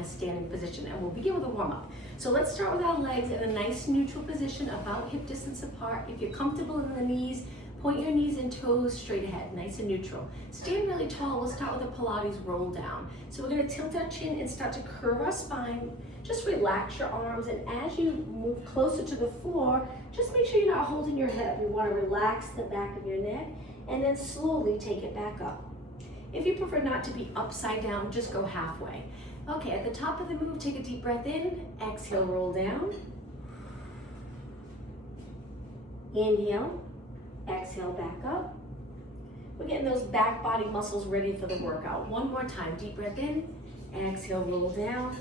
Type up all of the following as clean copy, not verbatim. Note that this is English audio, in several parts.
a standing position, and we'll begin with a warm-up. So let's start with our legs in a nice neutral position, about hip distance apart. If you're comfortable in the knees, point your knees and toes straight ahead, nice and neutral. Stand really tall. We'll start with a Pilates roll down. So we're going to tilt our chin and start to curve our spine. Just relax your arms, and as you move closer to the floor, just make sure you're not holding your head up. You want to relax the back of your neck, and then slowly take it back up. If you prefer not to be upside down, just go halfway. Okay, at the top of the move, take a deep breath in, exhale, roll down. Inhale, exhale, back up. We're getting those back body muscles ready for the workout. One more time, deep breath in, exhale, roll down.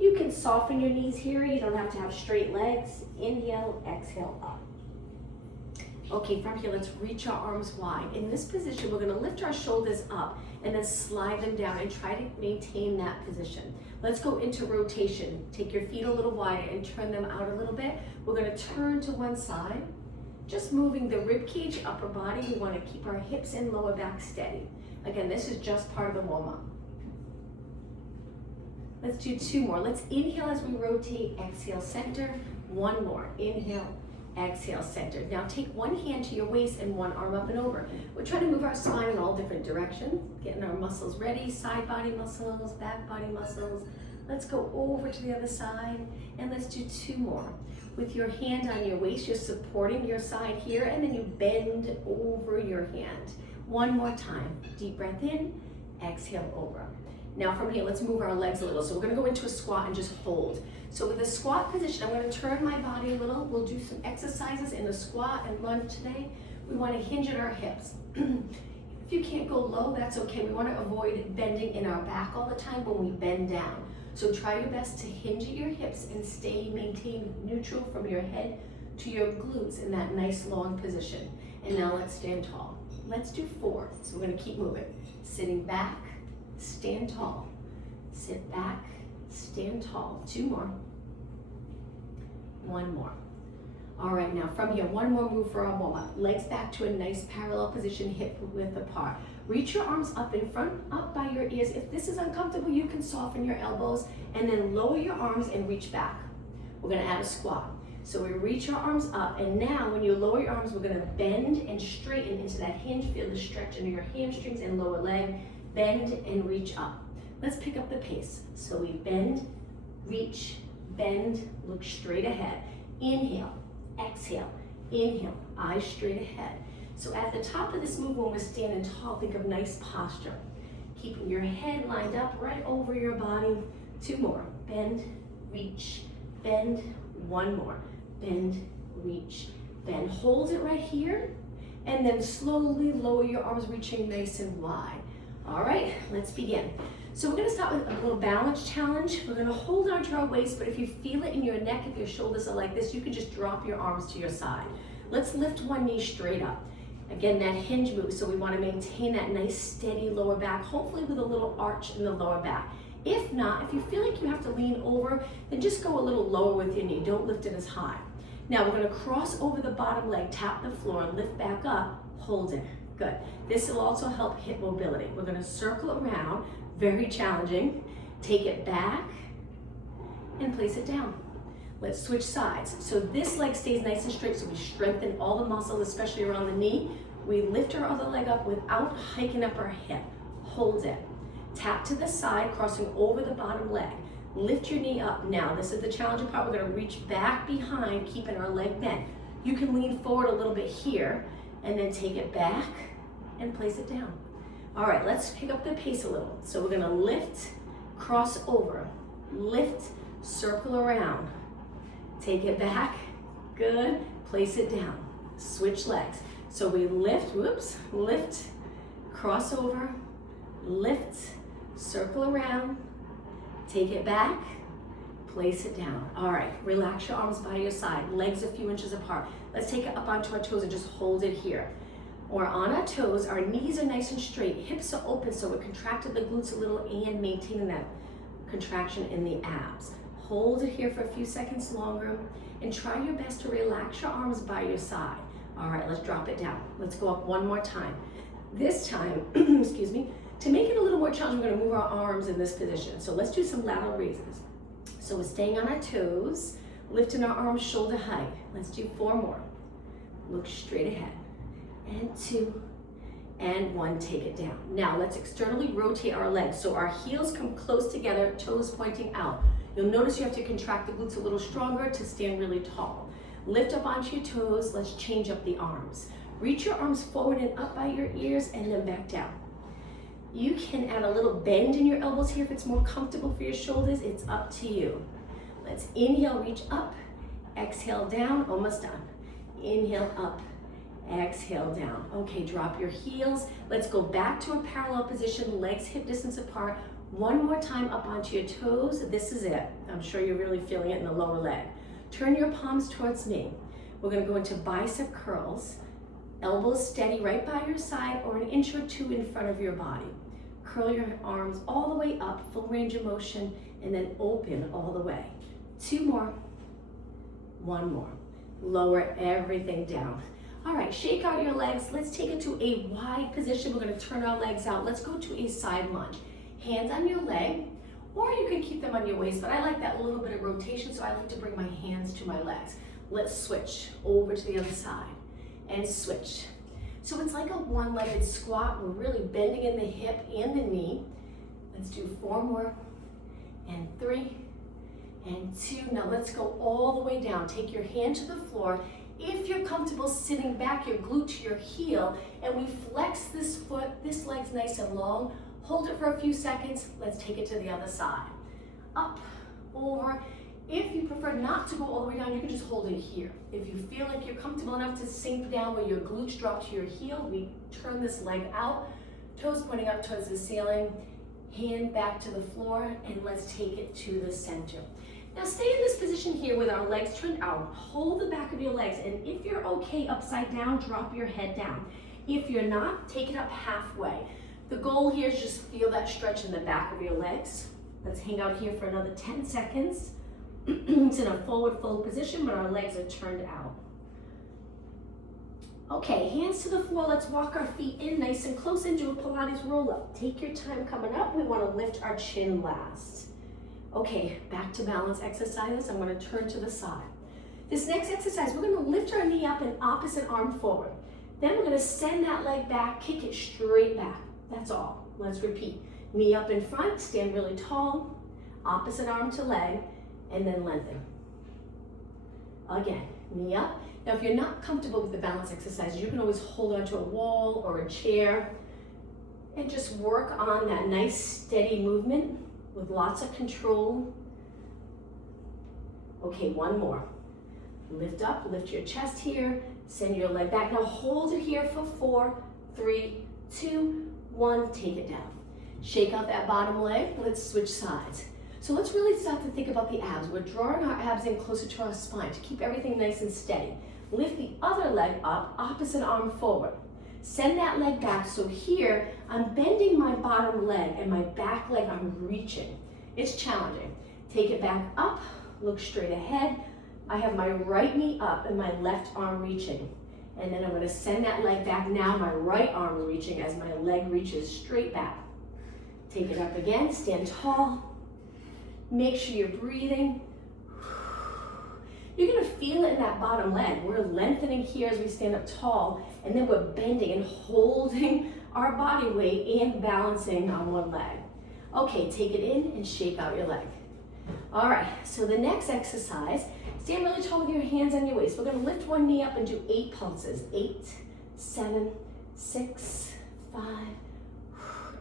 You can soften your knees here. You don't have to have straight legs. Inhale, exhale, up. Okay, from here, let's reach our arms wide. In this position, we're gonna lift our shoulders up and then slide them down and try to maintain that position. Let's go into rotation. Take your feet a little wider and turn them out a little bit. We're gonna turn to one side, just moving the rib cage, upper body. We wanna keep our hips and lower back steady. Again, this is just part of the warm-up. Let's do two more. Let's inhale as we rotate, exhale, center. One more, inhale, exhale, center. Now take one hand to your waist and one arm up and over. We're trying to move our spine in all different directions, getting our muscles ready, side body muscles, back body muscles. Let's go over to the other side, and let's do two more. With your hand on your waist, you're supporting your side here, and then you bend over your hand. One more time, deep breath in, exhale, over. Now from here, let's move our legs a little. So we're gonna go into a squat and just hold. So with a squat position, I'm gonna turn my body a little. We'll do some exercises in the squat and lunge today. We wanna hinge at our hips. If you can't go low, that's okay. We wanna avoid bending in our back all the time when we bend down. So try your best to hinge at your hips and maintain neutral from your head to your glutes in that nice long position. And now let's stand tall. Let's do four. So we're gonna keep moving. Sitting back, stand tall. Sit back, stand tall. Two more. One more. All right, now from here, one more move for our warm-up. Legs back to a nice parallel position, hip width apart. Reach your arms up in front, up by your ears. If this is uncomfortable, you can soften your elbows and then lower your arms and reach back. We're gonna add a squat. So we reach our arms up, and now when you lower your arms, we're gonna bend and straighten into that hinge. Feel the stretch into your hamstrings and lower leg. Bend and reach up. Let's pick up the pace. So we bend, reach, bend, look straight ahead. Inhale, exhale, inhale, eyes straight ahead. So at the top of this move, when we're standing tall, think of nice posture. Keeping your head lined up right over your body. Two more, bend, reach, bend, one more, bend, reach, bend. Hold it right here, and then slowly lower your arms, reaching nice and wide. All right, let's begin. So we're gonna start with a little balance challenge. We're gonna hold onto our waist, but if you feel it in your neck, if your shoulders are like this, you can just drop your arms to your side. Let's lift one knee straight up. Again, that hinge move, so we wanna maintain that nice steady lower back, hopefully with a little arch in the lower back. If not, if you feel like you have to lean over, then just go a little lower with your knee. Don't lift it as high. Now we're gonna cross over the bottom leg, tap the floor, lift back up, hold it. Good. This will also help hip mobility. We're gonna circle around, very challenging. Take it back and place it down. Let's switch sides. So this leg stays nice and straight, so we strengthen all the muscles, especially around the knee. We lift our other leg up without hiking up our hip. Hold it. Tap to the side, crossing over the bottom leg. Lift your knee up. Now, this is the challenging part. We're gonna reach back behind, keeping our leg bent. You can lean forward a little bit here, and then take it back and place it down. All right, let's pick up the pace a little. So we're gonna lift, cross over, lift, circle around, take it back, good, place it down, switch legs. So we lift, whoops, lift, cross over, lift, circle around, take it back, place it down. All right, relax your arms by your side, legs a few inches apart. Let's take it up onto our toes and just hold it here. Or on our toes, our knees are nice and straight, hips are open, so we're contracted the glutes a little and maintaining that contraction in the abs. Hold it here for a few seconds longer and try your best to relax your arms by your side. All right, let's drop it down. Let's go up one more time. This time, excuse me, To make it a little more challenging, we're gonna move our arms in this position. So let's do some lateral raises. So we're staying on our toes, lifting our arms shoulder height. Let's do 4 more. Look straight ahead. And 2, and 1, take it down. Now let's externally rotate our legs. So our heels come close together, toes pointing out. You'll notice you have to contract the glutes a little stronger to stand really tall. Lift up onto your toes, let's change up the arms. Reach your arms forward and up by your ears and then back down. You can add a little bend in your elbows here if it's more comfortable for your shoulders, it's up to you. Let's inhale, reach up, exhale down, almost done. Inhale up, exhale down. Okay, drop your heels. Let's go back to a parallel position, legs hip distance apart. One more time up onto your toes. This is it. I'm sure you're really feeling it in the lower leg. Turn your palms towards me. We're gonna go into bicep curls. Elbows steady right by your side or an inch or 2 in front of your body. Curl your arms all the way up, full range of motion, and then open all the way. 2 more, 1 more. Lower everything down. All right, shake out your legs. Let's take it to a wide position. We're gonna turn our legs out. Let's go to a side lunge. Hands on your leg, or you can keep them on your waist, but I like that little bit of rotation, so I like to bring my hands to my legs. Let's switch over to the other side and switch. So it's like a one-legged squat. We're really bending in the hip and the knee. Let's do 4 more, and 3, and 2. Now let's go all the way down. Take your hand to the floor. If you're comfortable sitting back, your glute to your heel, and we flex this foot, this leg's nice and long. Hold it for a few seconds. Let's take it to the other side. Up, over. If you prefer not to go all the way down, you can just hold it here. If you feel like you're comfortable enough to sink down where your glutes drop to your heel, we turn this leg out, toes pointing up towards the ceiling, hand back to the floor, and let's take it to the center. Now stay in this position here with our legs turned out. Hold the back of your legs, and if you're okay upside down, drop your head down. If you're not, take it up halfway. The goal here is just feel that stretch in the back of your legs. Let's hang out here for another 10 seconds. It's in a forward fold position, but our legs are turned out. Okay, hands to the floor. Let's walk our feet in nice and close into a Pilates roll up. Take your time coming up. We want to lift our chin last. Okay, back to balance exercises. I'm going to turn to the side. This next exercise, we're going to lift our knee up and opposite arm forward. Then we're going to send that leg back, kick it straight back. That's all. Let's repeat. Knee up in front, stand really tall, opposite arm to leg, and then lengthen. Again, knee up. Now, if you're not comfortable with the balance exercise, you can always hold onto a wall or a chair and just work on that nice steady movement with lots of control. Okay, 1 more. Lift up, lift your chest here, send your leg back. Now hold it here for 4, 3, 2, 1, take it down. Shake out that bottom leg, let's switch sides. So let's really start to think about the abs. We're drawing our abs in closer to our spine to keep everything nice and steady. Lift the other leg up, opposite arm forward. Send that leg back. So here, I'm bending my bottom leg and my back leg, I'm reaching. It's challenging. Take it back up, look straight ahead. I have my right knee up and my left arm reaching. And then I'm gonna send that leg back. Now my right arm is reaching as my leg reaches straight back. Take it up again, stand tall. Make sure you're breathing. You're gonna feel it in that bottom leg. We're lengthening here as we stand up tall, and then we're bending and holding our body weight and balancing on one leg. Okay, take it in and shake out your leg. All right, so the next exercise, stand really tall with your hands on your waist. We're gonna lift one knee up and do 8 pulses. 8, 7, 6, 5,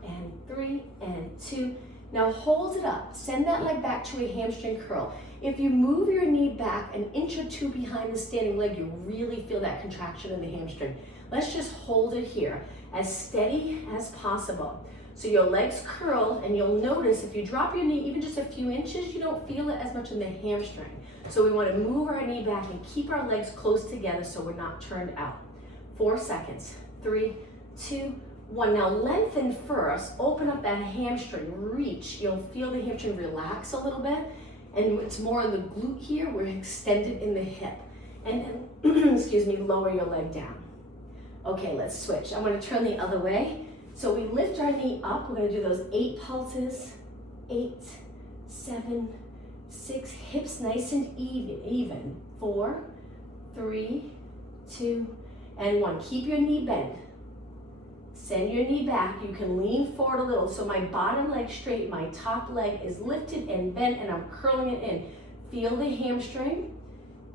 and 3, and 2. Now hold it up. Send that leg back to a hamstring curl. If you move your knee back an inch or 2 behind the standing leg, you really feel that contraction in the hamstring. Let's just hold it here, as steady as possible. So your legs curl, and you'll notice if you drop your knee even just a few inches, you don't feel it as much in the hamstring. So we want to move our knee back and keep our legs close together so we're not turned out. 4 seconds. 3, 2, 1. Now lengthen first, open up that hamstring, reach. You'll feel the hamstring relax a little bit, and it's more in the glute here. We're extended in the hip. And then, excuse me, lower your leg down. Okay, let's switch. I'm gonna turn the other way. So we lift our knee up. We're gonna do those 8 pulses. 8, 7, 6, hips nice and even. 4, 3, 2, and 1. Keep your knee bent. Send your knee back. You can lean forward a little. So my bottom leg straight, my top leg is lifted and bent, and I'm curling it in. Feel the hamstring.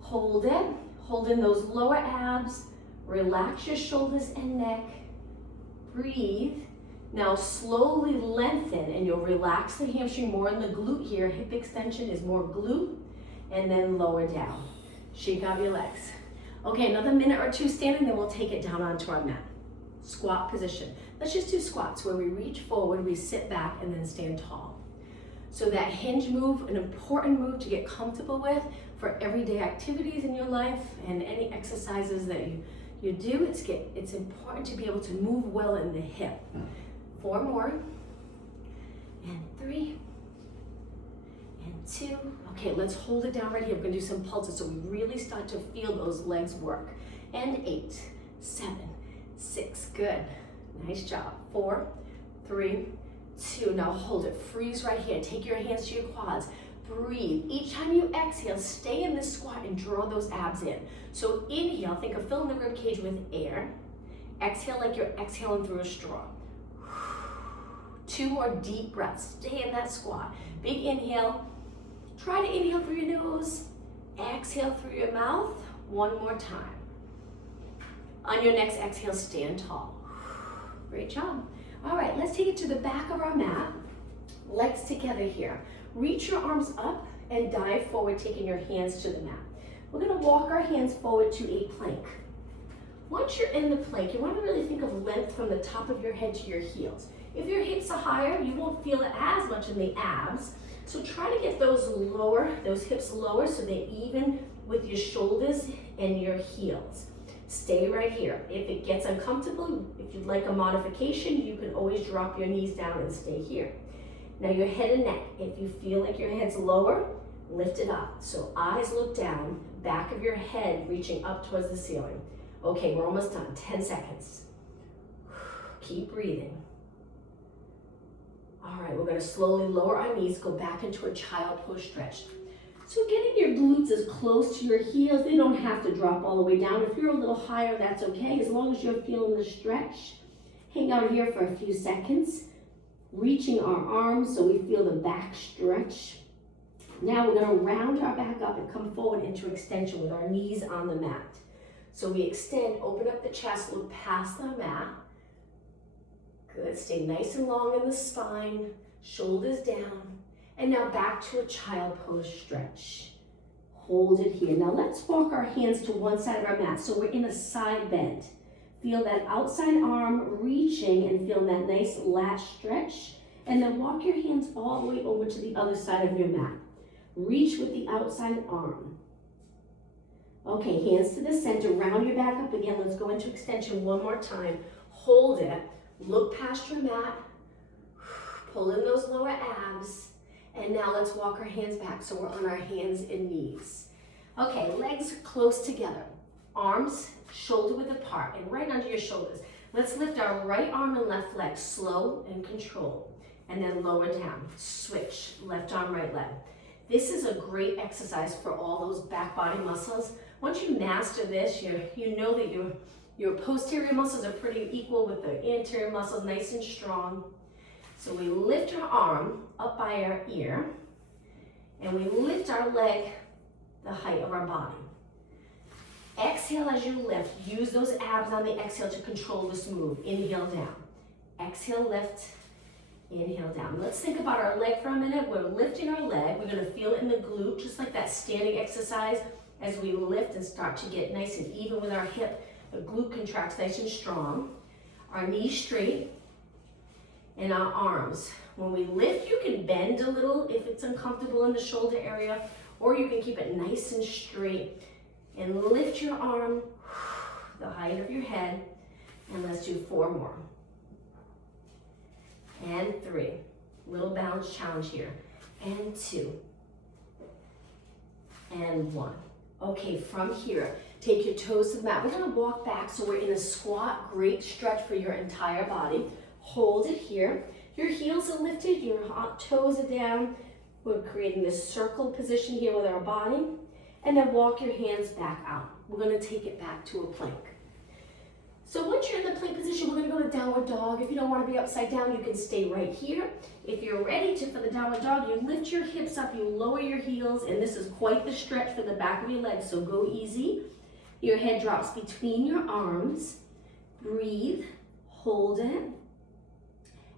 Hold it. Hold in those lower abs. Relax your shoulders and neck. Breathe. Now slowly lengthen, and you'll relax the hamstring more in the glute here. Hip extension is more glute, and then lower down. Shake out your legs. Okay, another minute or two standing, then we'll take it down onto our mat. Squat position. Let's just do squats where we reach forward, we sit back, and then stand tall. So that hinge move, an important move to get comfortable with for everyday activities in your life and any exercises that you do. It's important to be able to move well in the hip. 4 more, and 3, and 2. Okay, let's hold it down right here. We're gonna do some pulses so we really start to feel those legs work. And 8, 7, 6, good. Nice job. 4, 3, 2. Now hold it, freeze right here. Take your hands to your quads. Breathe. Each time you exhale, stay in this squat and draw those abs in. So inhale, think of filling the rib cage with air. Exhale like you're exhaling through a straw. 2 more deep breaths. Stay in that squat. Big inhale. Try to inhale through your nose. Exhale through your mouth. 1 more time. On your next exhale, stand tall. Great job. All right, let's take it to the back of our mat. Legs together here. Reach your arms up and dive forward, taking your hands to the mat. We're gonna walk our hands forward to a plank. Once you're in the plank, you wanna really think of length from the top of your head to your heels. If your hips are higher, you won't feel it as much in the abs. So try to get those hips lower so they're even with your shoulders and your heels. Stay right here. If it gets uncomfortable, if you'd like a modification, you can always drop your knees down and stay here. Now your head and neck, if you feel like your head's lower, lift it up. So eyes look down, back of your head reaching up towards the ceiling. Okay, we're almost done, 10 seconds. Keep breathing. All right, we're gonna slowly lower our knees, go back into a child pose stretch. So getting your glutes as close to your heels, they don't have to drop all the way down. If you're a little higher, that's okay, as long as you're feeling the stretch. Hang out here for a few seconds, reaching our arms so we feel the back stretch. Now we're gonna round our back up and come forward into extension with our knees on the mat. So we extend, open up the chest, look past the mat. Good, stay nice and long in the spine, shoulders down. And now back to a child pose stretch. Hold it here. Now let's walk our hands to one side of our mat. So we're in a side bend. Feel that outside arm reaching and feel that nice lat stretch. And then walk your hands all the way over to the other side of your mat. Reach with the outside arm. Okay, hands to the center, round your back up again. Let's go into extension one more time. Hold it, look past your mat, pull in those lower abs, and now let's walk our hands back so we're on our hands and knees. Okay, legs close together, arms shoulder width apart and right under your shoulders. Let's lift our right arm and left leg, slow and controlled, and then lower down. Switch, left arm, right leg. This is a great exercise for all those back body muscles. Once you master this, you know that your posterior muscles are pretty equal with the anterior muscles, nice and strong. So we lift our arm up by our ear, and we lift our leg the height of our body. Exhale as you lift. Use those abs on the exhale to control this move. Inhale down. Exhale, lift. Inhale down. Let's think about our leg for a minute. We're lifting our leg. We're going to feel it in the glute, just like that standing exercise. As we lift and start to get nice and even with our hip, the glute contracts nice and strong. Our knees straight and our arms. When we lift, you can bend a little if it's uncomfortable in the shoulder area, or you can keep it nice and straight. And lift your arm the height of your head. And let's do 4 more. And 3. Little balance challenge here. And 2. And 1. Okay, from here, take your toes to the mat. We're gonna walk back so we're in a squat, great stretch for your entire body. Hold it here. Your heels are lifted, your toes are down. We're creating this circle position here with our body. And then walk your hands back out. We're gonna take it back to a plank. So once you're in the plank position, we're gonna go to downward dog. If you don't wanna be upside down, you can stay right here. If you're ready for the downward dog, you lift your hips up, you lower your heels, and this is quite the stretch for the back of your legs, so go easy. Your head drops between your arms. Breathe, hold it,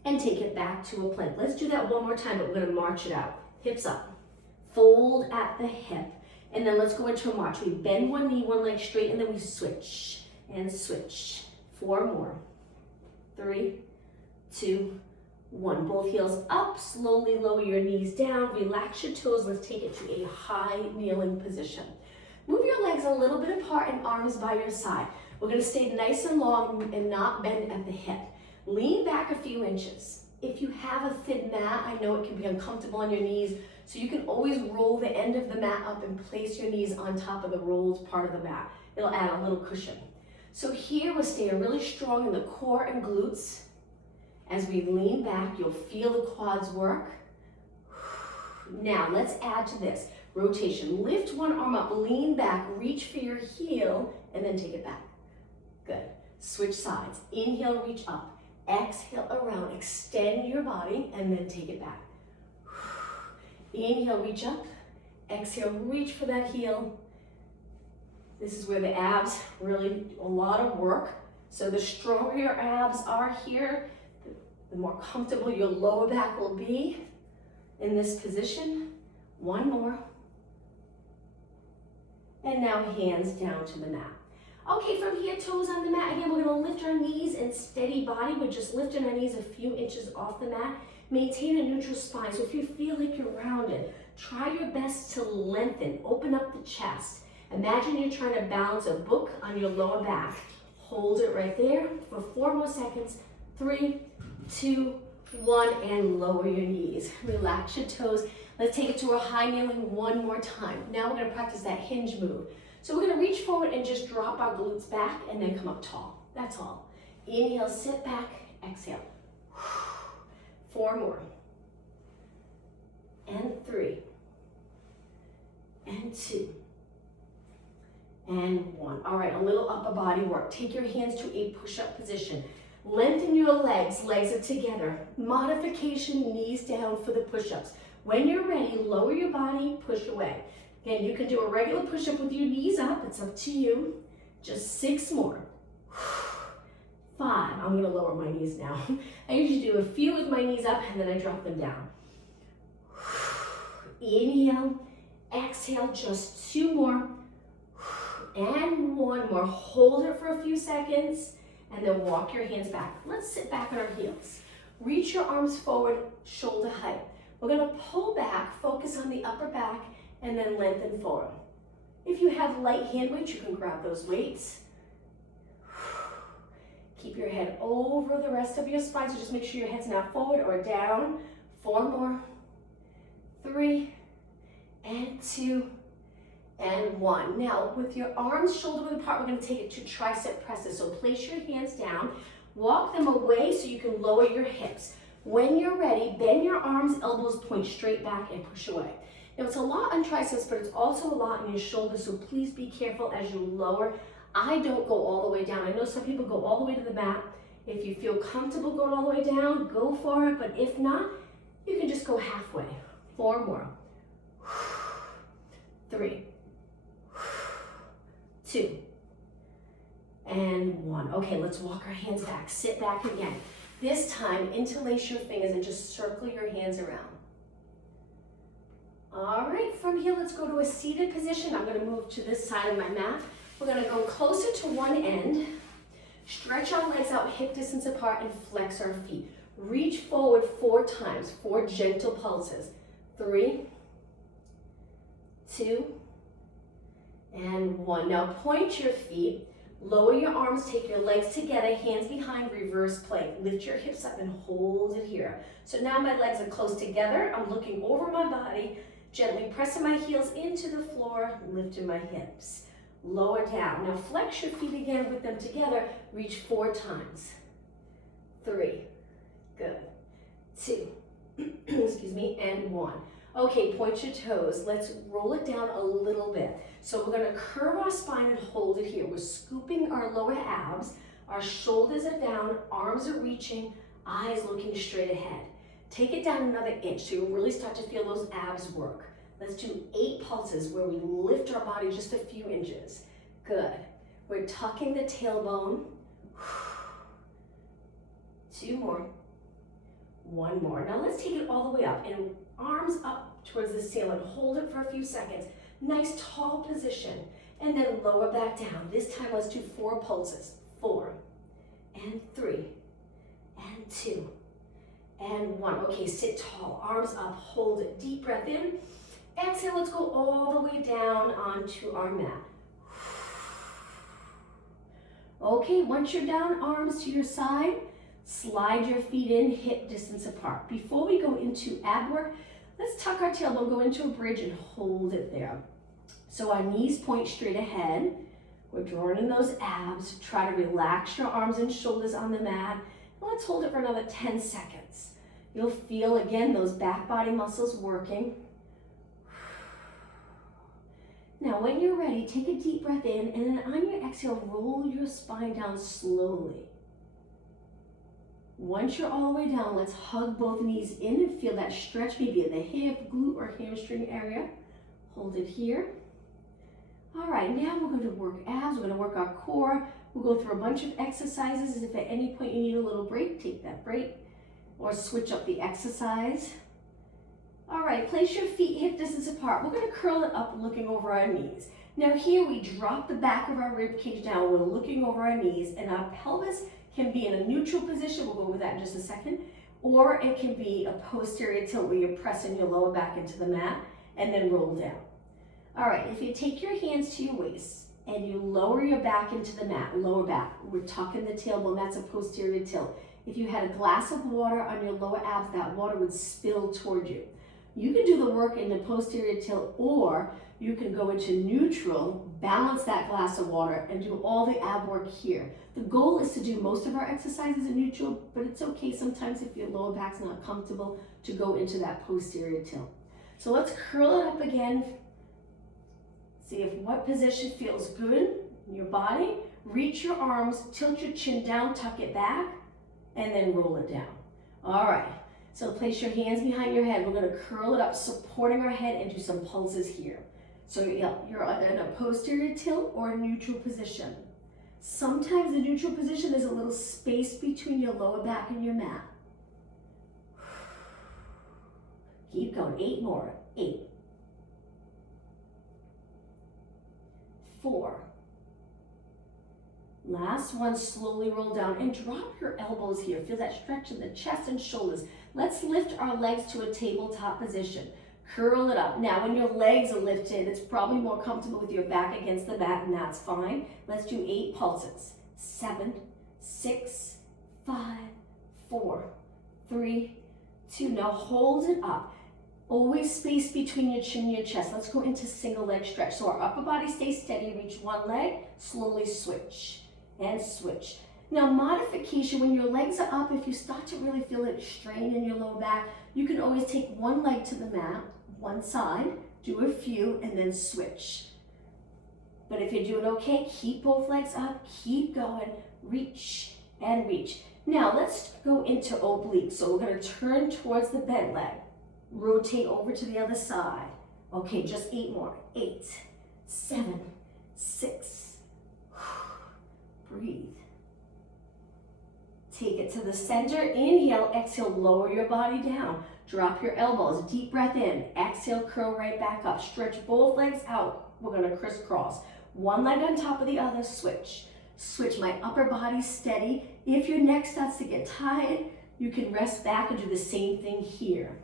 and take it back to a plank. Let's do that one more time, but we're gonna march it out. Hips up, fold at the hip, and then let's go into a march. We bend one knee, one leg straight, and then we switch and switch. 4 more. 3, 2, 1. Both heels up, slowly lower your knees down, relax your toes. Let's take it to a high kneeling position. Move your legs a little bit apart and arms by your side. We're gonna stay nice and long and not bend at the hip. Lean back a few inches. If you have a thin mat, I know it can be uncomfortable on your knees, so you can always roll the end of the mat up and place your knees on top of the rolled part of the mat. It'll add a little cushion. So here we're staying really strong in the core and glutes. As we lean back, you'll feel the quads work. Now let's add to this. Rotation. Lift one arm up, lean back, reach for your heel, and then take it back. Good. Switch sides. Inhale, reach up. Exhale around, extend your body, and then take it back. Inhale, reach up. Exhale, reach for that heel. This is where the abs really do a lot of work. So the stronger your abs are here, the more comfortable your lower back will be in this position. 1 more. And now hands down to the mat. Okay, from here, toes on the mat. Again, we're gonna lift our knees and steady body. We're just lifting our knees a few inches off the mat. Maintain a neutral spine. So if you feel like you're rounded, try your best to lengthen, open up the chest. Imagine you're trying to balance a book on your lower back. Hold it right there for 4 more seconds. 3, 2, 1, and lower your knees. Relax your toes. Let's take it to a high kneeling one more time. Now we're gonna practice that hinge move. So we're gonna reach forward and just drop our glutes back and then come up tall. That's all. Inhale, sit back, exhale. 4 more. And 3. And 2. And 1. All right, a little upper body work. Take your hands to a push-up position. Lengthen your legs, legs are together. Modification, knees down for the push-ups. When you're ready, lower your body, push away. Again, you can do a regular push-up with your knees up, it's up to you. Just 6 more. 5, I'm gonna lower my knees now. I usually do a few with my knees up and then I drop them down. Inhale, exhale, just 2 more. And 1 more. Hold it for a few seconds and then walk your hands back. Let's sit back on our heels. Reach your arms forward, shoulder height. We're gonna pull back, focus on the upper back, and then lengthen forward. If you have light hand weights, you can grab those weights. Keep your head over the rest of your spine, so just make sure your head's not forward or down. 4 more. 3, and 2, and 1. Now, with your arms shoulder width apart, we're gonna take it to tricep presses. So place your hands down, walk them away so you can lower your hips. When you're ready, bend your arms, elbows point straight back and push away. Now, it's a lot on triceps, but it's also a lot on your shoulders, so please be careful as you lower. I don't go all the way down. I know some people go all the way to the mat. If you feel comfortable going all the way down, go for it, but if not, you can just go halfway. 4 more. 3, 2, and 1. Okay, let's walk our hands back. Sit back again. This time, interlace your fingers and just circle your hands around. All right, from here, let's go to a seated position. I'm gonna move to this side of my mat. We're gonna go closer to one end, stretch our legs out hip distance apart and flex our feet. Reach forward 4 times, 4 gentle pulses. 3, 2, and 1. Now point your feet, lower your arms, take your legs together, hands behind, reverse plank. Lift your hips up and hold it here. So now my legs are close together. I'm looking over my body, gently pressing my heels into the floor, lifting my hips. Lower down. Now flex your feet again with them together. Reach 4 times. 3, Good. 2, excuse me, and 1. Okay, point your toes. Let's roll it down a little bit. So we're gonna curve our spine and hold it here. We're scooping our lower abs. Our shoulders are down, arms are reaching, eyes looking straight ahead. Take it down another inch so you really start to feel those abs work. Let's do 8 pulses where we lift our body just a few inches. Good. We're tucking the tailbone. 2 more. 1 more. Now let's take it all the way up and arms up towards the ceiling. Hold it for a few seconds. Nice tall position. And then lower back down. This time let's do 4 pulses. 4 and 3 and 2 and 1. Okay, sit tall, arms up, hold it. Deep breath in. Exhale, let's go all the way down onto our mat. Okay, once you're down, arms to your side, slide your feet in, hip distance apart. Before we go into ab work, let's tuck our tailbone, go into a bridge and hold it there. So our knees point straight ahead. We're drawing in those abs. Try to relax your arms and shoulders on the mat. And let's hold it for another 10 seconds. You'll feel, again, those back body muscles working. Now, when you're ready, take a deep breath in, and then on your exhale, roll your spine down slowly. Once you're all the way down, let's hug both knees in and feel that stretch, maybe in the hip, glute, or hamstring area. Hold it here. All right, now we're going to work abs, we're going to work our core. We'll go through a bunch of exercises. If at any point you need a little break, take that break or switch up the exercise. All right, place your feet hip distance apart. We're going to curl it up looking over our knees. Now here we drop the back of our rib cage down. We're looking over our knees and our pelvis can be in a neutral position. We'll go over that in just a second. Or it can be a posterior tilt where you're pressing your lower back into the mat and then roll down. All right, if you take your hands to your waist and you lower your back into the mat, lower back, we're tucking the tailbone, that's a posterior tilt. If you had a glass of water on your lower abs, that water would spill toward you. You can do the work in the posterior tilt, or you can go into neutral, balance that glass of water, and do all the ab work here. The goal is to do most of our exercises in neutral, but it's okay sometimes if your lower back's not comfortable to go into that posterior tilt. So let's curl it up again. See if what position feels good in your body. Reach your arms, tilt your chin down, tuck it back, and then roll it down. All right, so place your hands behind your head. We're gonna curl it up, supporting our head, and do some pulses here. So you're either in a posterior tilt or a neutral position. Sometimes the neutral position, there's a little space between your lower back and your mat. Keep going, 8 more, 8. 4. Last one, slowly roll down and drop your elbows here. Feel that stretch in the chest and shoulders. Let's lift our legs to a tabletop position. Curl it up. Now, when your legs are lifted, it's probably more comfortable with your back against the mat, and that's fine. Let's do 8 pulses. 7, 6, 5, 4, 3, 2. Now hold it up. Always space between your chin and your chest. Let's go into single leg stretch. So our upper body stays steady. Reach one leg, slowly switch and switch. Now modification, when your legs are up, if you start to really feel it strain in your lower back, you can always take one leg to the mat, one side, do a few, and then switch. But if you're doing okay, keep both legs up, keep going, reach and reach. Now let's go into obliques. So we're gonna turn towards the bent leg. Rotate over to the other side. Okay, just 8 more. 8, 7, 6. Breathe. Take it to the center. Inhale, exhale, lower your body down. Drop your elbows. Deep breath in. Exhale, curl right back up. Stretch both legs out. We're gonna crisscross. One leg on top of the other, switch. Switch, my upper body steady. If your neck starts to get tired, you can rest back and do the same thing here.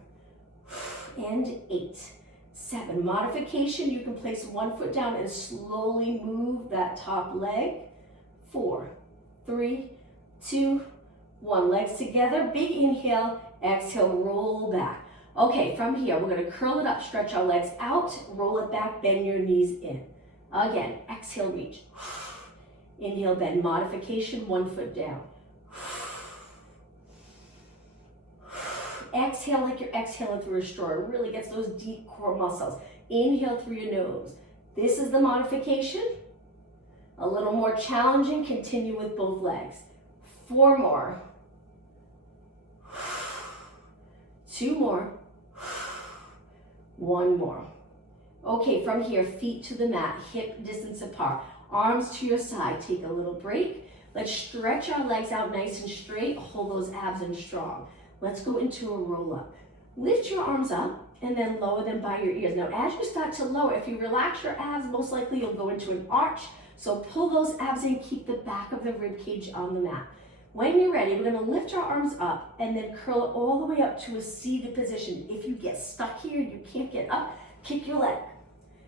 And 8, 7. Modification, you can place one foot down and slowly move that top leg. 4, 3, 2, 1. Legs together, big inhale, exhale, roll back. Okay, from here, we're gonna curl it up, stretch our legs out, roll it back, bend your knees in. Again, exhale, reach. Inhale, bend. Modification, one foot down. Exhale like you're exhaling through a straw. It really gets those deep core muscles. Inhale through your nose. This is the modification. A little more challenging. Continue with both legs. 4 more. 2 more. 1 more. Okay, from here, feet to the mat, hip distance apart, arms to your side. Take a little break. Let's stretch our legs out nice and straight. Hold those abs in strong. Let's go into a roll up. Lift your arms up and then lower them by your ears. Now, as you start to lower, if you relax your abs, most likely you'll go into an arch. So pull those abs in, keep the back of the rib cage on the mat. When you're ready, we're gonna lift our arms up and then curl it all the way up to a seated position. If you get stuck here, you can't get up, kick your leg.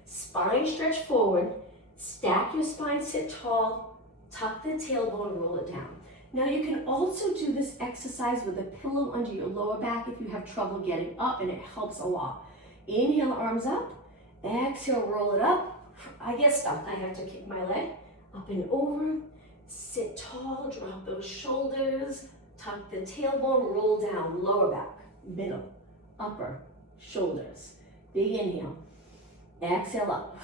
Spine stretch forward, stack your spine, sit tall, tuck the tailbone, roll it down. Now you can also do this exercise with a pillow under your lower back if you have trouble getting up, and it helps a lot. Inhale, arms up. Exhale, roll it up. I get stuck, I have to kick my leg up and over. Sit tall, drop those shoulders, tuck the tailbone, roll down, lower back, middle, upper, shoulders. Big inhale. Exhale up.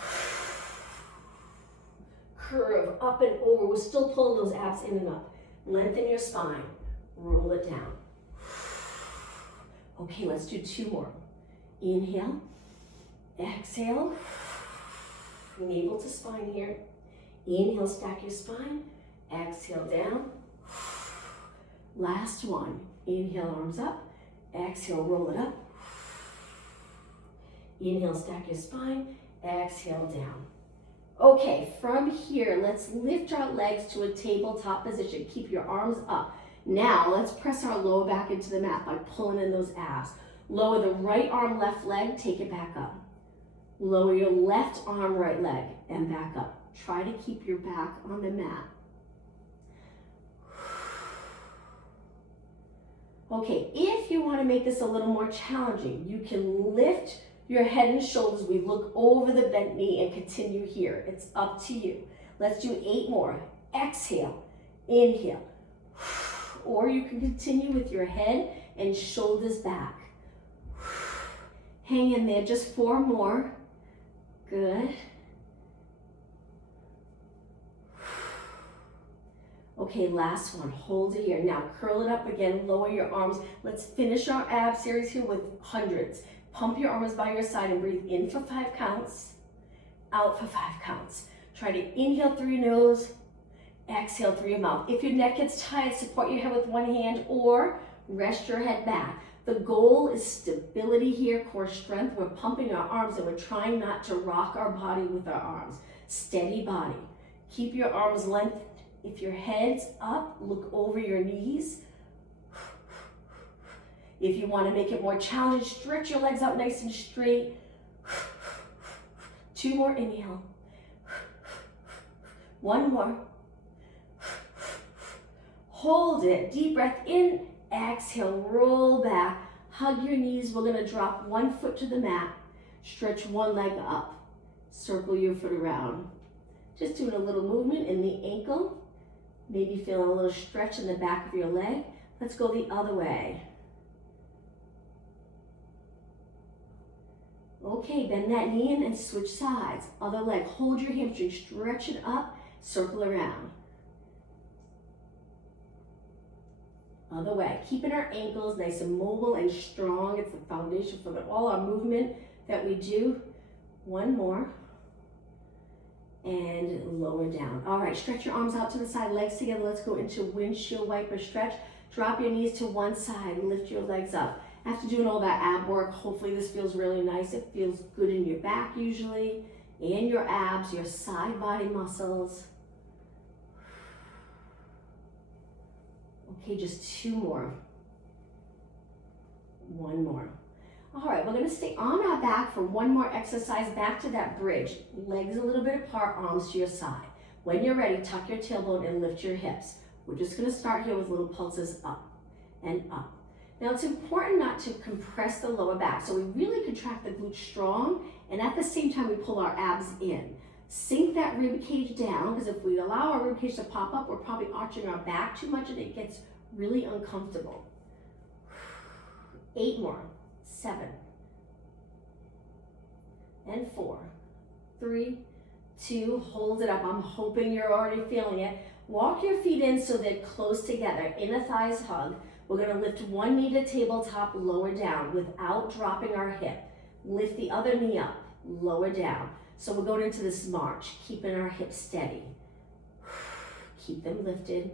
Curve up and over. We're still pulling those abs in and up. Lengthen your spine. Roll it down. Okay, let's do 2 more. Inhale. Exhale. Navel to spine here. Inhale, stack your spine. Exhale down. Last one. Inhale, arms up. Exhale, roll it up. Inhale, stack your spine. Exhale, down. Okay, from here, let's lift our legs to a tabletop position. Keep your arms up. Now, let's press our lower back into the mat by pulling in those abs. Lower the right arm, left leg, take it back up. Lower your left arm, right leg, and back up. Try to keep your back on the mat. Okay, if you want to make this a little more challenging, you can lift your head and shoulders. We look over the bent knee and continue here. It's up to you. Let's do 8 more. Exhale, inhale. Or you can continue with your head and shoulders back. Hang in there, just 4 more. Good. Okay, last one. Hold it here. Now curl it up again, lower your arms. Let's finish our ab series here with hundreds. Pump your arms by your side and breathe in for 5 counts, out for 5 counts. Try to inhale through your nose, exhale through your mouth. If your neck gets tight, support your head with one hand or rest your head back. The goal is stability here, core strength. We're pumping our arms and we're trying not to rock our body with our arms. Steady body. Keep your arms lengthened. If your head's up, look over your knees. If you want to make it more challenging, stretch your legs out nice and straight. 2 more, inhale. 1 more. Hold it, deep breath in, exhale, roll back. Hug your knees, we're gonna drop 1 foot to the mat. Stretch 1 leg up. Circle your foot around. Just doing a little movement in the ankle. Maybe feeling a little stretch in the back of your leg. Let's go the other way. Okay, bend that knee in and switch sides. Other leg, hold your hamstring, stretch it up, circle around. Other way, keeping our ankles nice and mobile and strong. It's the foundation for all our movement that we do. 1 more. And lower down. All right, stretch your arms out to the side, legs together. Let's go into windshield wiper stretch. Drop your knees to one side, lift your legs up. After doing all that ab work, hopefully this feels really nice. It feels good in your back usually, and your abs, your side body muscles. Okay, just 2 more. 1 more. All right, we're gonna stay on our back for 1 more exercise, back to that bridge. Legs a little bit apart, arms to your side. When you're ready, tuck your tailbone and lift your hips. We're just gonna start here with little pulses up and up. Now it's important not to compress the lower back, so we really contract the glutes strong, and at the same time we pull our abs in. Sink that rib cage down, because if we allow our rib cage to pop up, we're probably arching our back too much and it gets really uncomfortable. 8 more. 7. And 4. 3, 2, hold it up. I'm hoping you're already feeling it. Walk your feet in so they're close together. Inner thighs hug. We're gonna lift one knee to tabletop, lower down without dropping our hip. Lift the other knee up, lower down. So we're going into this march, keeping our hips steady. Keep them lifted.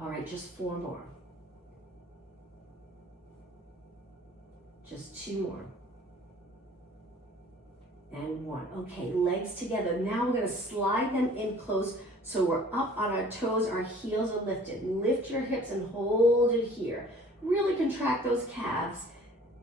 All right, just 4 more. Just 2 more. And 1. Okay, legs together. Now we're gonna slide them in close so we're up on our toes, our heels are lifted. Lift your hips and hold it here. Really contract those calves.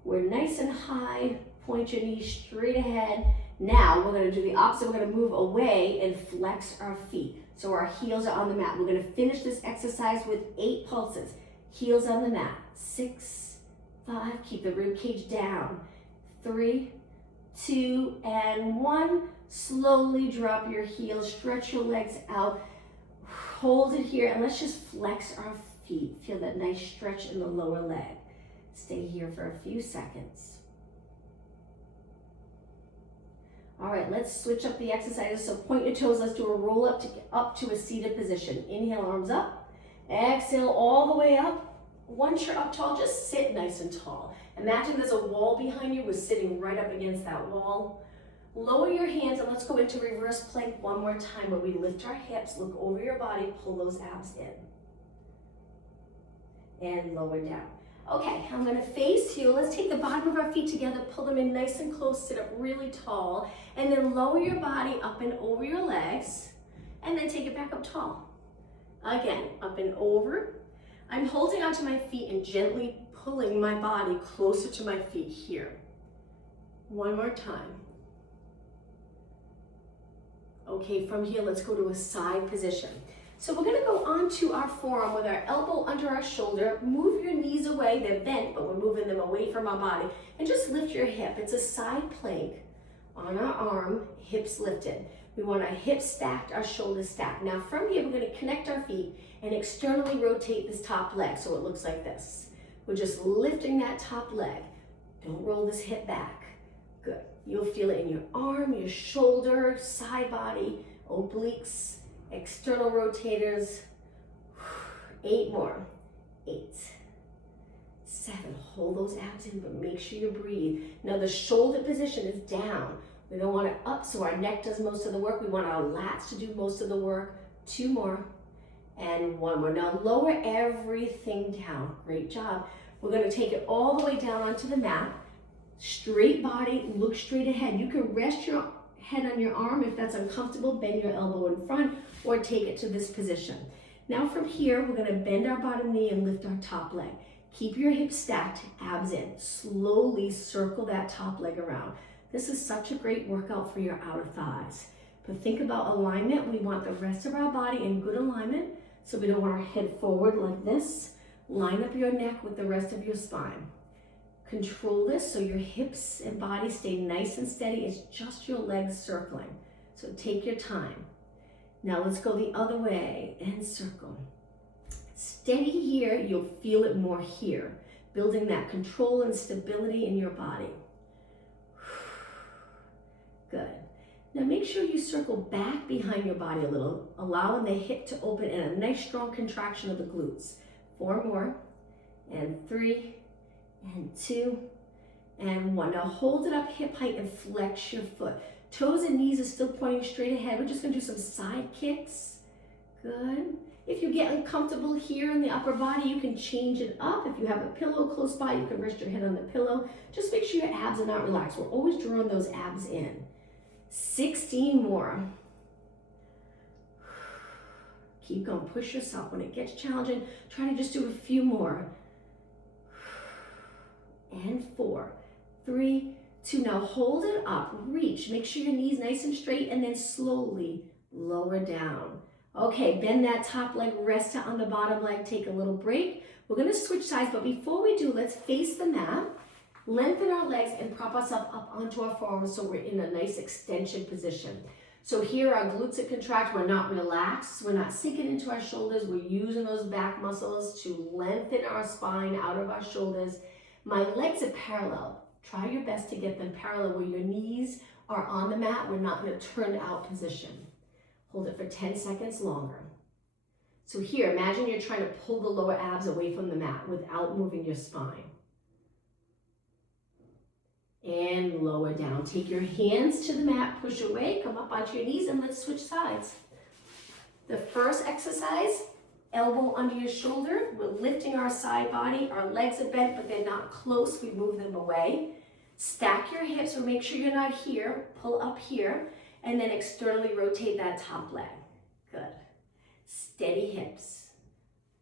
We're nice and high. Point your knees straight ahead. Now we're gonna do the opposite. We're gonna move away and flex our feet. So our heels are on the mat. We're gonna finish this exercise with 8 pulses. Heels on the mat. 6, 5, keep the rib cage down. 3, 2, and 1. Slowly drop your heels, stretch your legs out. Hold it here, and let's just flex our feet. Feel that nice stretch in the lower leg. Stay here for a few seconds. All right, let's switch up the exercises. So point your toes, let's do a roll up to a seated position. Inhale, arms up. Exhale, all the way up. Once you're up tall, just sit nice and tall. Imagine there's a wall behind you. We're sitting right up against that wall. Lower your hands and let's go into reverse plank one more time where we lift our hips, look over your body, pull those abs in. And lower down. Okay, I'm gonna face you. Let's take the bottom of our feet together, pull them in nice and close, sit up really tall, and then lower your body up and over your legs, and then take it back up tall. Again, up and over. I'm holding onto my feet and gently pulling my body closer to my feet here. One more time. Okay, from here, let's go to a side position. So we're gonna go onto our forearm with our elbow under our shoulder. Move your knees away, they're bent, but we're moving them away from our body. And just lift your hip. It's a side plank on our arm, hips lifted. We want our hips stacked, our shoulders stacked. Now from here, we're gonna connect our feet and externally rotate this top leg so it looks like this. We're just lifting that top leg. Don't roll this hip back. Good. You'll feel it in your arm, your shoulder, side body, obliques, external rotators. 8 more. 8, 7. Hold those abs in, but make sure you breathe. Now the shoulder position is down. We don't want it up so our neck does most of the work. We want our lats to do most of the work. 2 more. And 1 more. Now lower everything down. Great job. We're going to take it all the way down onto the mat. Straight body, look straight ahead. You can rest your head on your arm if that's uncomfortable. Bend your elbow in front or take it to this position. Now from here, we're going to bend our bottom knee and lift our top leg. Keep your hips stacked, abs in. Slowly circle that top leg around. This is such a great workout for your outer thighs. But think about alignment. We want the rest of our body in good alignment. So we don't want our head forward like this. Line up your neck with the rest of your spine. Control this so your hips and body stay nice and steady. It's just your legs circling. So take your time. Now let's go the other way and circle. Steady here, you'll feel it more here. Building that control and stability in your body. Good. Now make sure you circle back behind your body a little, allowing the hip to open and a nice strong contraction of the glutes. 4 more, and 3, and 2, and 1. Now hold it up hip height and flex your foot. Toes and knees are still pointing straight ahead. We're just gonna do some side kicks. Good. If you get uncomfortable here in the upper body, you can change it up. If you have a pillow close by, you can rest your head on the pillow. Just make sure your abs are not relaxed. We're always drawing those abs in. 16 more. Keep going, push yourself. When it gets challenging, try to just do a few more. And 4, 3, 2. Now hold it up, reach. Make sure your knees nice and straight and then slowly lower down. Okay, bend that top leg, rest it on the bottom leg, take a little break. We're gonna switch sides, but before we do, let's face the mat, lengthen our legs and prop ourselves up onto our forearms so we're in a nice extension position. So here our glutes are contract, we're not relaxed, we're not sinking into our shoulders, we're using those back muscles to lengthen our spine out of our shoulders. My legs are parallel. Try your best to get them parallel where your knees are on the mat. We're not in a turned out position. Hold it for 10 seconds longer. So here, imagine you're trying to pull the lower abs away from the mat without moving your spine. And lower down. Take your hands to the mat, push away, come up onto your knees, and let's switch sides. The first exercise, elbow under your shoulder. We're lifting our side body. Our legs are bent, but they're not close. We move them away. Stack your hips, so make sure you're not here. Pull up here, and then externally rotate that top leg. Good. Steady hips.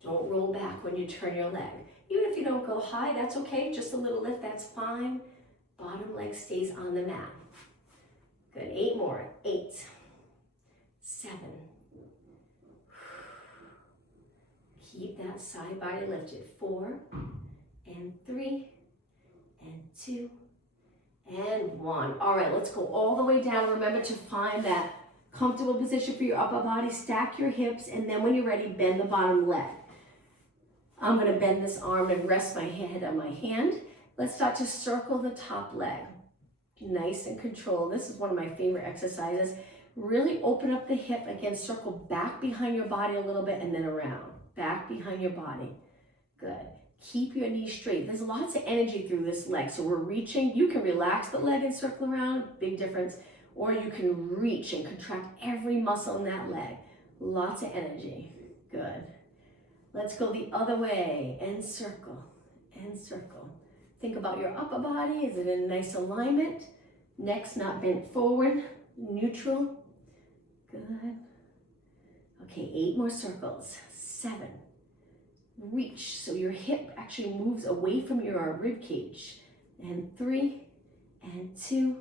Don't roll back when you turn your leg. Even if you don't go high, that's okay. Just a little lift, that's fine. Bottom leg stays on the mat. Good, 8 more. 8, 7. Keep that side body lifted. 4, and 3, and 2, and 1. All right, let's go all the way down. Remember to find that comfortable position for your upper body. Stack your hips, and then when you're ready, bend the bottom leg. I'm gonna bend this arm and rest my head on my hand. Let's start to circle the top leg. Nice and controlled. This is one of my favorite exercises. Really open up the hip. Again, circle back behind your body a little bit and then around. Back behind your body. Good. Keep your knees straight. There's lots of energy through this leg. So we're reaching. You can relax the leg and circle around. Big difference. Or you can reach and contract every muscle in that leg. Lots of energy. Good. Let's go the other way and circle and circle. Think about your upper body. Is it in nice alignment? Neck's not bent forward. Neutral. Good. Okay, 8 more circles. 7. Reach. So your hip actually moves away from your rib cage. And 3, and 2,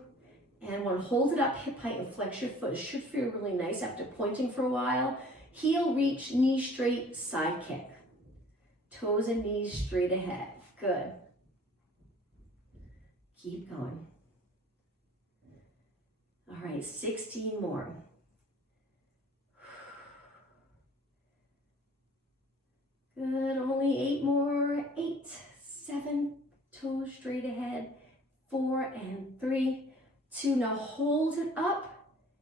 and 1. Hold it up, hip height, and flex your foot. It should feel really nice after pointing for a while. Heel reach, knee straight, side kick. Toes and knees straight ahead. Good. Keep going. All right, 16 more. Good, only 8 more. 8, 7, toes straight ahead. 4 and 3, 2. Now hold it up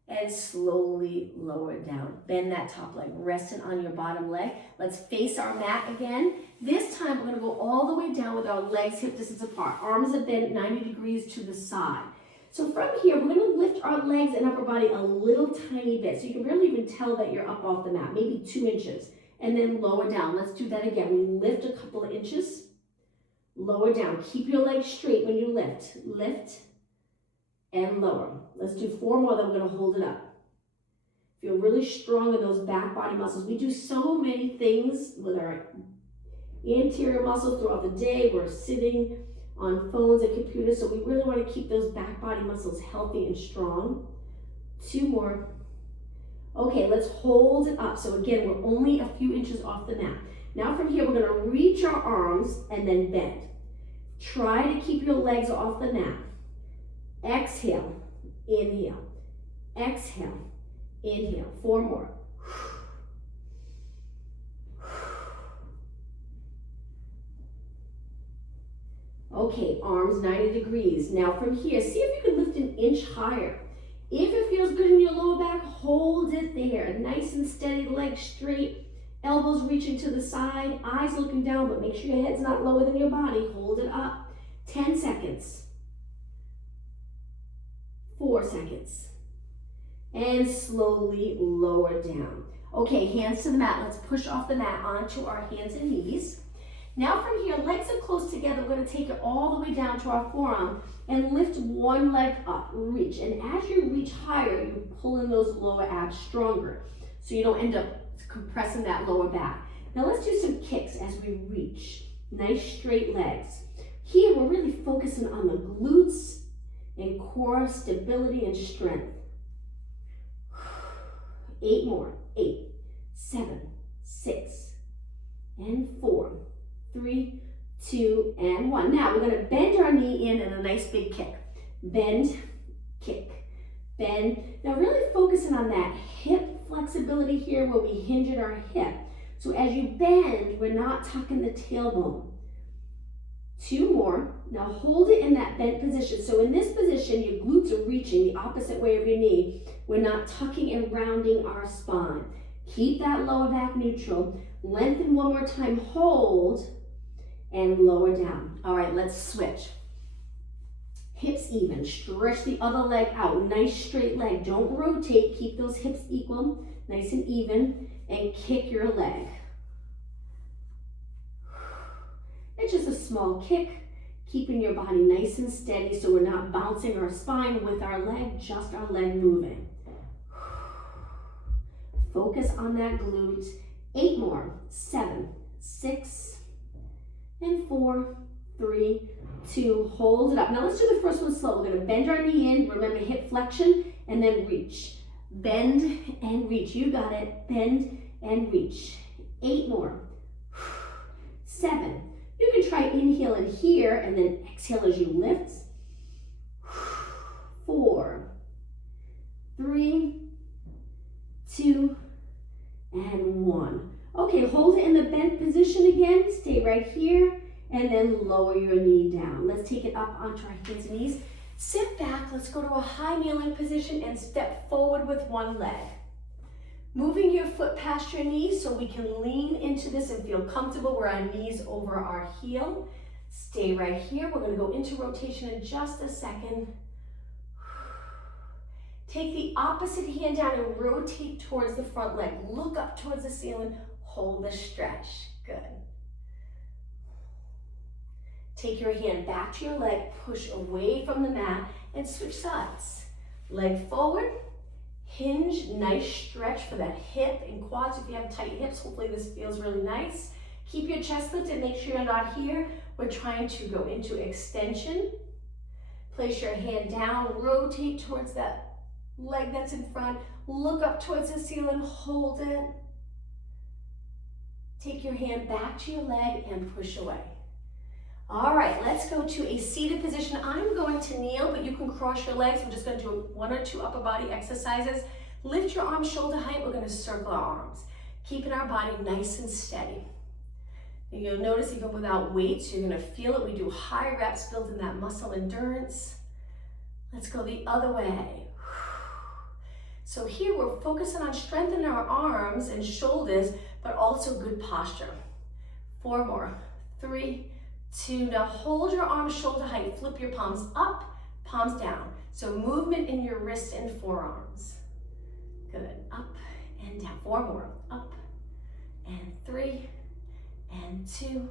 and slowly lower down. Bend that top leg, resting on your bottom leg. Let's face our mat again. This time we're gonna go all the way down with our legs hip distance apart. Arms are bent 90 degrees to the side. So from here, we're gonna lift our legs and upper body a little tiny bit. So you can really even tell that you're up off the mat, maybe 2 inches. And then lower down. Let's do that again. We lift a couple of inches, lower down. Keep your legs straight when you lift. Lift and lower. Let's do 4 more, then we're gonna hold it up. Feel really strong in those back body muscles. We do so many things with our anterior muscles throughout the day. We're sitting on phones and computers, so we really wanna keep those back body muscles healthy and strong. 2 more. Okay, let's hold it up. So again, we're only a few inches off the mat. Now from here, we're gonna reach our arms and then bend. Try to keep your legs off the mat. Exhale, inhale, exhale, inhale. 4 more. Okay, arms 90 degrees. Now from here, see if you can lift an inch higher. If it feels good in your lower back, hold it there. Nice and steady, legs straight, elbows reaching to the side, eyes looking down, but make sure your head's not lower than your body. Hold it up. 10 seconds. 4 seconds. And slowly lower down. Okay, hands to the mat. Let's push off the mat onto our hands and knees. Now from here, legs are close together. We're going to take it all the way down to our forearm and lift one leg up, reach. And as you reach higher, you pull in those lower abs stronger so you don't end up compressing that lower back. Now let's do some kicks as we reach. Nice straight legs. Here we're really focusing on the glutes and core stability and strength. 8 more. 8, 7, 6, and 4, 3, 2, and 1. Now we're going to bend our knee in a nice big kick. Bend, kick, bend. Now really focusing on that hip flexibility here where we hinge at our hip. So as you bend, we're not tucking the tailbone. 2 more. Now hold it in that bent position. So in this position, your glutes are reaching the opposite way of your knee. We're not tucking and rounding our spine. Keep that lower back neutral. Lengthen one more time, hold, and lower down. All right, let's switch. Hips even, stretch the other leg out. Nice straight leg, don't rotate. Keep those hips equal, nice and even, and kick your leg. It's just a small kick, keeping your body nice and steady so we're not bouncing our spine with our leg, just our leg moving. Focus on that glute. 8 more. 7, 6, and 4, 3, 2. Hold it up. Now let's do the first one slow. We're going to bend our knee in. Remember hip flexion and then reach. Bend and reach. You got it. Bend and reach. 8 more. 7. You can try inhale in here and then exhale as you lift. 4, 3, 2, and 1. Okay, hold it in the bent position again. Stay right here and then lower your knee down. Let's take it up onto our hands and knees. Sit back. Let's go to a high kneeling position and step forward with one leg. Moving your foot past your knees so we can lean into this and feel comfortable where our knees over our heel. Stay right here. We're going to go into rotation in just a second. Take the opposite hand down and rotate towards the front leg. Look up towards the ceiling. Hold the stretch. Good. Take your hand back to your leg. Push away from the mat and switch sides. Leg forward. Hinge, nice stretch for that hip and quads. If you have tight hips, hopefully this feels really nice. Keep your chest lifted, make sure you're not here. We're trying to go into extension. Place your hand down, rotate towards that leg that's in front. Look up towards the ceiling, hold it. Take your hand back to your leg and push away. All right, let's go to a seated position. I'm going to kneel, but you can cross your legs. We're just going to do 1 or 2 upper body exercises. Lift your arms shoulder height. We're going to circle our arms, keeping our body nice and steady. And you'll notice even without weights, you're going to feel it. We do high reps, building that muscle endurance. Let's go the other way. So here we're focusing on strengthening our arms and shoulders, but also good posture. 4 more. 3, 2, now hold your arms shoulder height, flip your palms up, palms down. So movement in your wrists and forearms. Good, up and down. 4 more, up and 3 and 2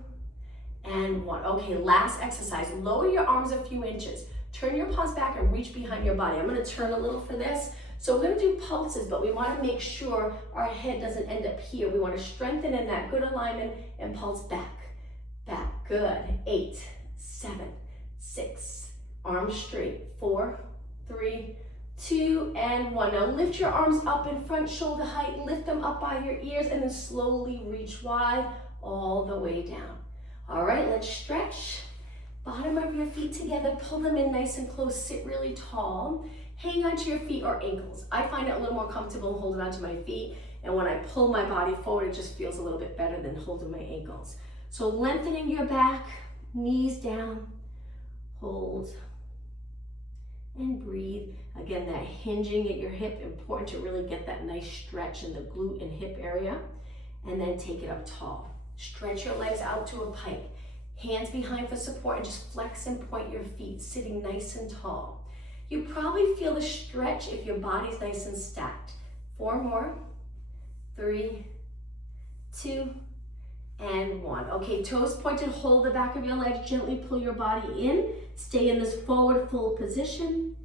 and 1. Okay, last exercise. Lower your arms a few inches. Turn your palms back and reach behind your body. I'm gonna turn a little for this. So we're gonna do pulses, but we wanna make sure our head doesn't end up here. We wanna strengthen in that good alignment and pulse back. Back, good. 8, 7, 6, arms straight. 4, 3, 2, and 1. Now lift your arms up in front, shoulder height, lift them up by your ears, and then slowly reach wide all the way down. All right, let's stretch. Bottom of your feet together, pull them in nice and close, sit really tall. Hang onto your feet or ankles. I find it a little more comfortable holding onto my feet, and when I pull my body forward, it just feels a little bit better than holding my ankles. So lengthening your back, knees down, hold, and breathe. Again, that hinging at your hip, important to really get that nice stretch in the glute and hip area, and then take it up tall. Stretch your legs out to a pike, hands behind for support, and just flex and point your feet, sitting nice and tall. You probably feel the stretch if your body's nice and stacked. 4 more, 3, 2, and 1. Okay, toes pointed, hold the back of your legs, gently pull your body in, stay in this forward fold position,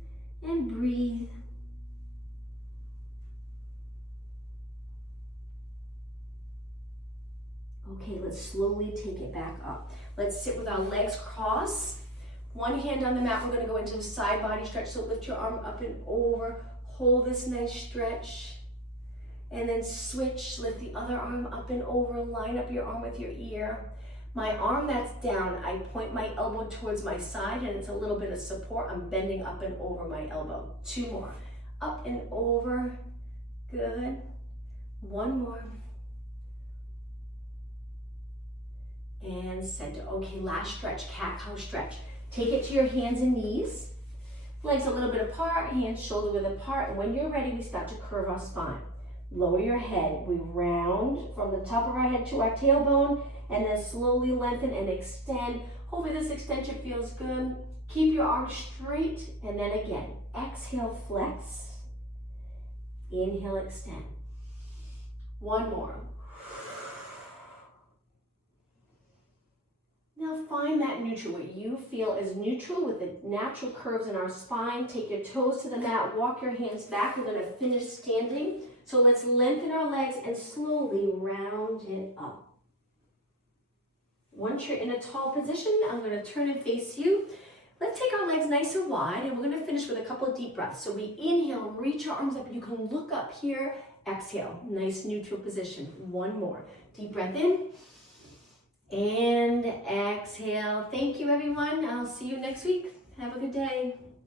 and breathe. Okay, let's slowly take it back up. Let's sit with our legs crossed. One hand on the mat, we're gonna go into a side body stretch, so lift your arm up and over, hold this nice stretch. And then switch, lift the other arm up and over, line up your arm with your ear. My arm that's down, I point my elbow towards my side and it's a little bit of support. I'm bending up and over my elbow. 2 more. up and over. Good. One more. And center. Okay, last stretch, cat-cow stretch. Take it to your hands and knees. Legs a little bit apart, hands shoulder width apart. And when you're ready, we start to curve our spine. Lower your head. We round from the top of our head to our tailbone, and then slowly lengthen and extend. Hopefully this extension feels good. Keep your arms straight, and then again, exhale, flex. Inhale, extend. One more. Now find that neutral, what you feel is neutral with the natural curves in our spine. Take your toes to the mat, walk your hands back. We're gonna finish standing. So let's lengthen our legs and slowly round it up. Once you're in a tall position, I'm gonna turn and face you. Let's take our legs nice and wide, and we're gonna finish with a couple of deep breaths. So we inhale, reach our arms up, you can look up here. Exhale, nice neutral position. One more. Deep breath in. And exhale. Thank you, everyone. I'll see you next week. Have a good day.